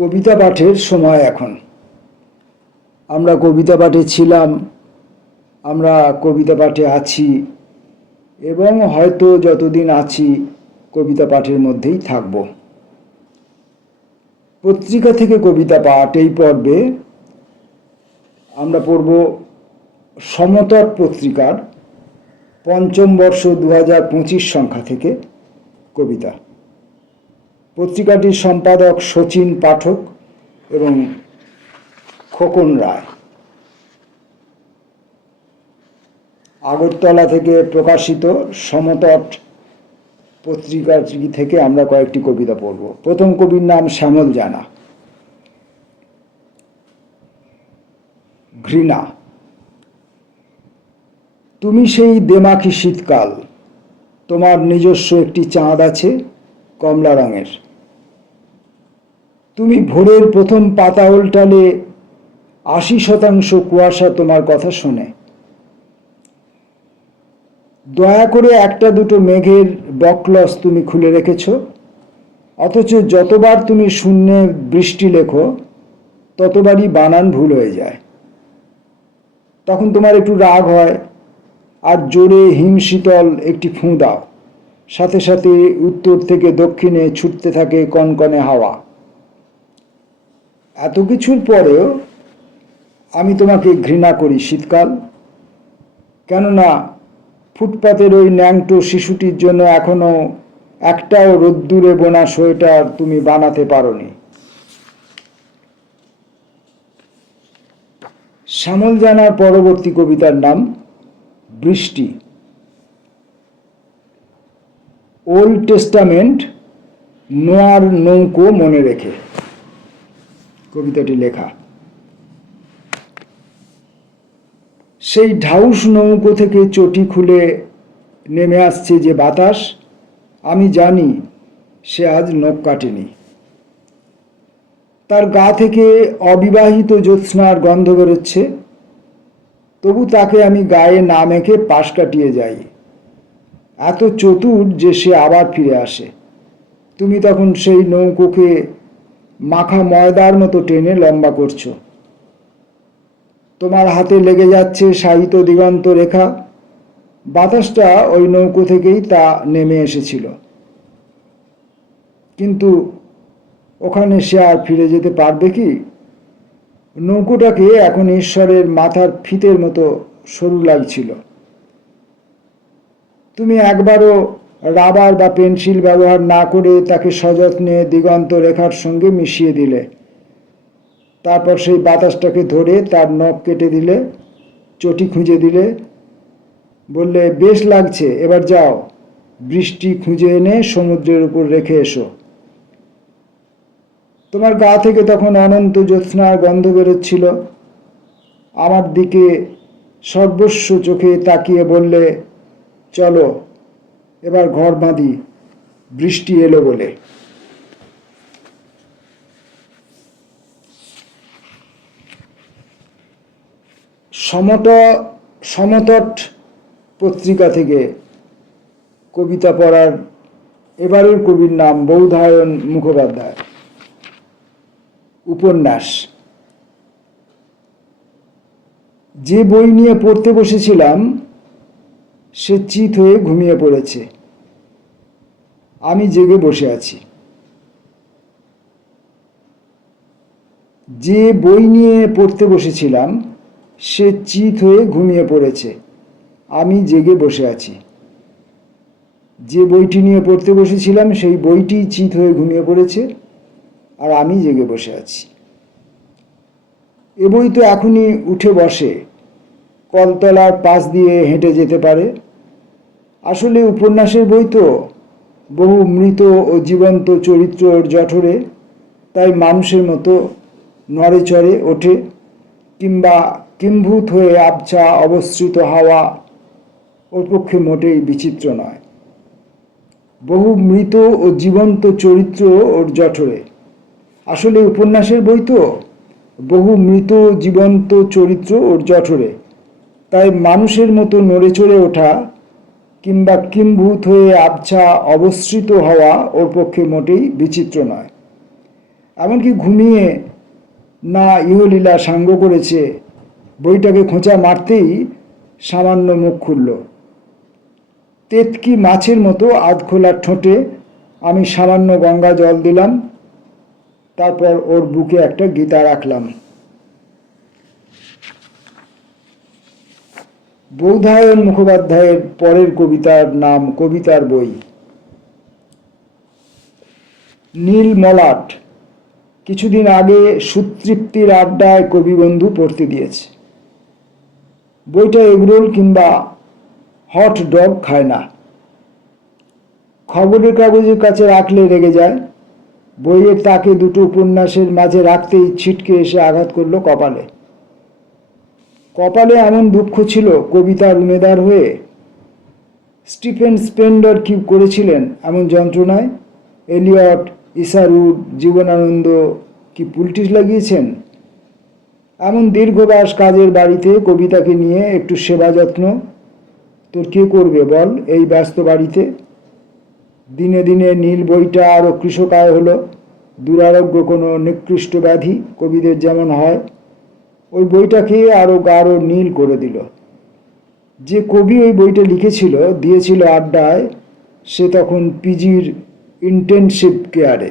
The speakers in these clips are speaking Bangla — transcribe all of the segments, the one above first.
কবিতা পাঠের সময় এখন। আমরা কবিতা পাঠে ছিলাম, আমরা কবিতা পাঠে আছি এবং হয়তো যতদিন আছি কবিতা পাঠের মধ্যেই থাকব। পত্রিকা থেকে কবিতা পাঠ এই পর্বে আমরা পড়ব সমতট পত্রিকার পঞ্চম বর্ষ 2025 সংখ্যা থেকে কবিতা। পত্রিকাটির সম্পাদক শচীন পাঠক এবং খোকন রায়। আগরতলা থেকে প্রকাশিত সমতট পত্রিকাটি থেকে আমরা কয়েকটি কবিতা পড়ব। প্রথম কবির নাম শ্যামল জানা। ঘৃণা। তুমি সেই দেমাকি শীতকাল, তোমার নিজস্ব একটি চাঁদ আছে কমলা রঙের। তুমি ভোরের প্রথম পাতা উল্টালে 80% কুয়াশা তোমার কথা শোনে। দয়া করে একটা দুটো মেঘের বকলস তুমি খুলে রেখেছ, অথচ যতবার তুমি শূন্যে বৃষ্টি লেখো ততবারই বানান ভুল হয়ে যায়। তখন তোমার একটু রাগ হয় আর জোরে হিমশীতল একটি ফুঁ দাও, সাথে সাথে উত্তর থেকে দক্ষিণে ছুটতে থাকে কনকনে হাওয়া। এত কিছুর পরেও আমি তোমাকে ঘৃণা করি শীতকাল, কেননা ফুটপাতের ওই ন্যাংটো শিশুটির জন্য এখনো একটাও রোদ্দুরে বোনা সোয়েটার তুমি বানাতে পারোনি। শ্যামল জানার পরবর্তী কবিতার নাম বৃষ্টি। ওল্ড টেস্টামেন্ট নোয়ার নৌকো মনে রেখে কবিতাটি লেখা। সেই ঢাউস নৌকো থেকে চটি খুলে নেমে আসছে যে বাতাস, আমি জানি সে আজ নখ কাটেনি। তার গা থেকে অবিবাহিত জ্যোৎস্নার গন্ধ বেরোচ্ছে, তবু তাকে আমি গায়ে না মেখে পাশ কাটিয়ে যাই। এত চতুর যে সে আবার ফিরে আসে। তুমি তখন সেই নৌকোকে মাখা ময়দার মতো টেনে লম্বা করছো। তোমার হাতে লেগে যাচ্ছে সাহিত্য দিগন্ত রেখা। বাতাসটা ওই নৌকো থেকেই তা নেমে এসেছিল, কিন্তু ওখানে সে আর ফিরে যেতে পারবে কি? নৌকোটাকে এখন ঈশ্বরের মাথার ফিতের মতো সরু লাগছিল। তুমি একবারও রাবার বা পেন্সিল ব্যবহার না করে তাকে সযত্নে দিগন্ত রেখার সঙ্গে মিশিয়ে দিলে। তারপর সেই বাতাসটাকে ধরে তার নখ কেটে দিলে, চটি খুঁজে দিলে, বললে বেশ লাগছে, এবার যাও বৃষ্টি খুঁজে এনে সমুদ্রের উপর রেখে এসো। তোমার গা থেকে তখন অনন্ত জ্যোৎস্নার গন্ধ বেরোচ্ছিল। আমার দিকে সর্বস্ব চোখে তাকিয়ে বললে, চলো এবার ঘর বাঁধি, বৃষ্টি এলো বলে। সমতট পত্রিকা থেকে কবিতা পড়ার এবারের কবির নাম বৌধায়ন মুখোপাধ্যায়। উপন্যাস। যে বই নিয়ে পড়তে বসেছিলাম সে চিত হয়ে ঘুমিয়ে পড়েছে, আমি জেগে বসে আছি। যে বই নিয়ে পড়তে বসেছিলাম সে চিত হয়ে ঘুমিয়ে পড়েছে, আমি জেগে বসে আছি। যে বইটি নিয়ে পড়তে বসেছিলাম সেই বইটি চিত হয়ে ঘুমিয়ে পড়েছে আর আমি জেগে বসে আছি। এ বই তো এখনই উঠে বসে, কলতলার পাশ দিয়ে হেঁটে যেতে পারে। আসলে উপন্যাসের বই তো, বহু মৃত ও জীবন্ত চরিত্র ওর জঠরে, তাই মানুষের মতো নড়ে চড়ে ওঠে, কিংবা কিম্ভূত হয়ে আবছা অবস্থিত হাওয়া ওর পক্ষে মোটেই বিচিত্র নয়। বহু মৃত ও জীবন্ত চরিত্র ওর জঠরে। আসলে উপন্যাসের বই তো, বহু মৃত জীবন্ত চরিত্র ওর জঠরে, তাই মানুষের মতো নড়ে চড়ে ওঠা কিংবা কিম্ভূত হয়ে আবছা অবস্থিত হওয়া ওর পক্ষে মোটেই বিচিত্র নয়। এমনকি ঘুমিয়ে না ইহলীলা সাঙ্গ করেছে, বইটাকে খোঁচা মারতেই সামান্য মুখ খুলল। তেতকি মাছের মতো আধখোলা ঠোঁটে আমি সামান্য গঙ্গা জল দিলাম, তারপর ওর বুকে একটা গীতা রাখলাম। বৌধায়ন মুখোপাধ্যায়ের পরের কবিতার নাম কবিতার বই। নীল মলাট কিছুদিন আগে সুতৃপ্তির আড্ডায় কবিবন্ধু পড়তে দিয়েছে। বইটা এগরোল কিংবা হট ডগ খায় না। খবরের কাগজের কাছে রাখলে রেগে যায়। বইয়ের তাকে দুটো উপন্যাসের মাঝে রাখতেই ছিটকে এসে আঘাত করলো কপালে। কপালে এমন দুঃখ ছিল কবিতার উমেদার হয়ে। স্টিফেন স্পেন্ডার কি করেছিলেন এমন যন্ত্রণায়? এলিয়ট, ইসারুড, জীবনানন্দ কি পুলটিস লাগিয়েছেন? এমন দীর্ঘবাস কাজের বাড়িতে কবিতাকে নিয়ে একটু সেবা যত্ন তোর কে করবে বল এই ব্যস্ত বাড়িতে? দিনে দিনে নীল বইটা আরও কৃশকায় হলো। দুরারোগ্য কোনো নিকৃষ্ট ব্যাধি কবিদের যেমন হয়, ওই বইটাকে আরও গাঢ় নীল করে দিল। যে কবি ওই বইটা লিখেছিল, দিয়েছিল আড্ডায়, সে তখন পিজির ইন্টেনসিভ কেয়ারে।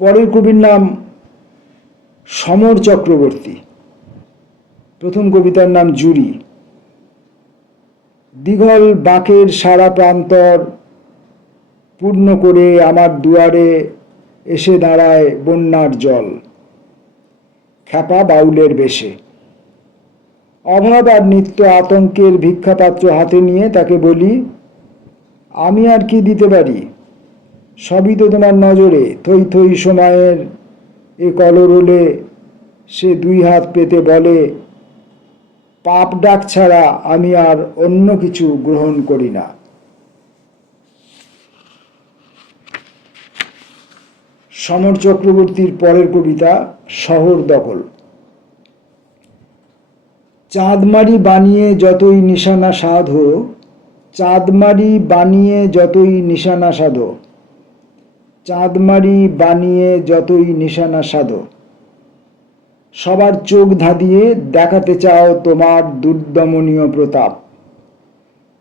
পরের কবির নাম সমর চক্রবর্তী। প্রথম কবিতার নাম জুরি। দীঘল বাঁকের সারা প্রান্তর পূর্ণ করে আমার দুয়ারে এসে দাঁড়ায় বন্যার জল, খ্যাপা বাউলের বেশে। অভাব আর নিত্য আতঙ্কের ভিক্ষাপাত্র হাতে নিয়ে তাকে বলি, আমি আর কি দিতে পারি? সবই তো তোমার নজরে। থই থই সময়ের এ কলরোলে সে দুই হাত পেতে বলে, পাপ ডাক ছাড়া আমি আর অন্য কিছু গ্রহণ করি না। সমর চক্রবর্তীর পরের কবিতা শহর দখল। চাঁদমারি বানিয়ে যতই নিশানা সাধো, চাঁদমারি বানিয়ে যতই নিশানা সাধো, চাঁদমারি বানিয়ে যতই নিশানা সাধো, সবার চোখ ধাঁধিয়ে দেখাতে চাও তোমার দুর্দমনীয় প্রতাপ।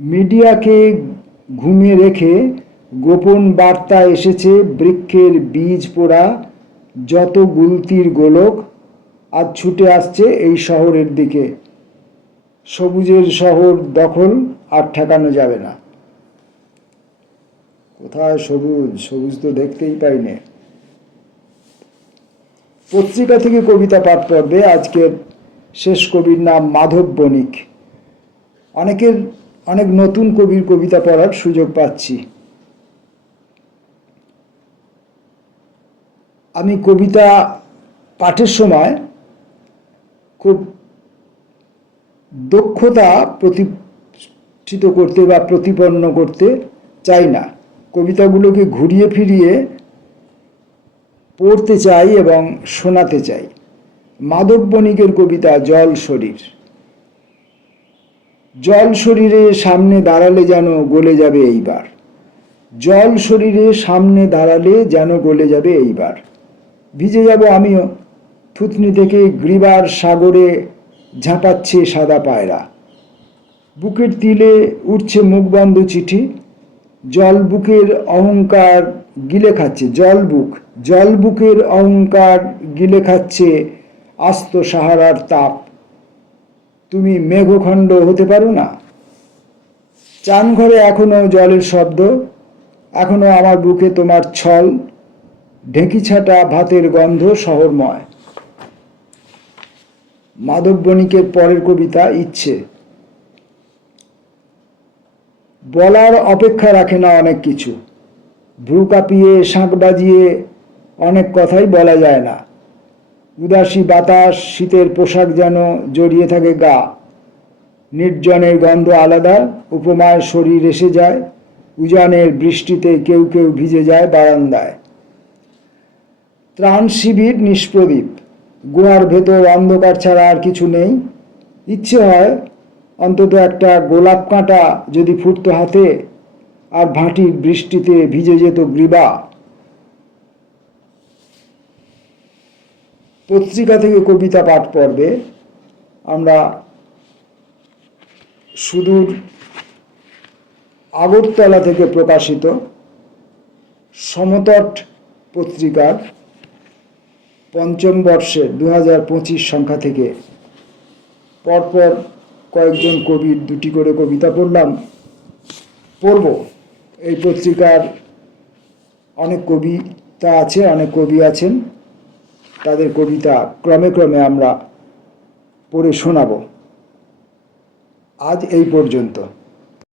মিডিয়াকে ঘুমিয়ে রেখে গোপন বার্তা এসেছে বৃক্ষের বীজ পোড়া যত গুলতির গোলক আজ ছুটে আসছে এই শহরের দিকে। সবুজের শহর দখল আর ঠেকানো যাবে না। কোথায় সবুজ? সবুজ তো দেখতেই পাই না। পত্রিকা থেকে কবিতা পাঠ পর্বে আজকের শেষ কবির নাম মাধব বণিক। অনেক নতুন কবির কবিতা পড়ার সুযোগ পাচ্ছি। আমি কবিতা পাঠের সময় খুব দক্ষতা প্রতিষ্ঠিত করতে বা প্রতিপন্ন করতে চাই না। কবিতাগুলোকে ঘুরিয়ে ফিরিয়ে পড়তে চাই এবং শোনাতে চাই। মাধব বণিকের কবিতা জল শরীর। জল শরীরে সামনে দাঁড়ালে যেন গলে যাবে এইবার, জল শরীরে সামনে দাঁড়ালে যেন গলে যাবে এইবার। ভিজে যাব আমিও। থুতনি থেকে গ্রীবার সাগরে ঝাঁপাচ্ছে সাদা পায়রা। বুকের তিলে উঠছে মুখবন্ধ চিঠি। জল বুকের অহংকার গিলে খাচ্ছে, জল বুকের অহংকার গিলে খাচ্ছে আস্ত সাহারার তাপ। তুমি মেঘখণ্ড হতে পারো না। চান ঘরে এখনো জলের শব্দ, এখনো আমার বুকে তোমার ছল, ঢেঁকি ছাটা ভাতের গন্ধ শহরময়। মাধব বণিকের পরের কবিতা ইচ্ছে। বলার অপেক্ষা রাখে না অনেক কিছু। ভ্রু কাঁপিয়ে শাঁখ বাজিয়ে অনেক কথাই বলা যায় না। উদাসী বাতাস, শীতের পোশাক যেন জড়িয়ে থাকে গা। নির্জনের গন্ধ আলাদা, উপমায় শরীর এসে যায়। উজানের বৃষ্টিতে কেউ কেউ ভিজে যায় বারান্দায়। ত্রাণ শিবির নিষ্প্রদীপ। গুহার ভেতর অন্ধকার ছাড়া আর কিছু নেই। ইচ্ছে হয় অন্তত একটা গোলাপ কাঁটা যদি ফুটতো হাতে, আর ভাটির বৃষ্টিতে ভিজে যেত গ্রীবা। পত্রিকা থেকে কবিতা পাঠ পর্বে আমরা সুদূর আগরতলা থেকে প্রকাশিত সমতট পত্রিকার পঞ্চম বর্ষের 2025 সংখ্যা থেকে পরপর কয়েকজন কবির দুটি করে কবিতা পড়ব। এই পত্রিকার অনেক কবিতা আছে, অনেক কবি আছেন, তাদের কবিতা ক্রমে ক্রমে আমরা পড়ে শোনাব। আজ এই পর্যন্ত।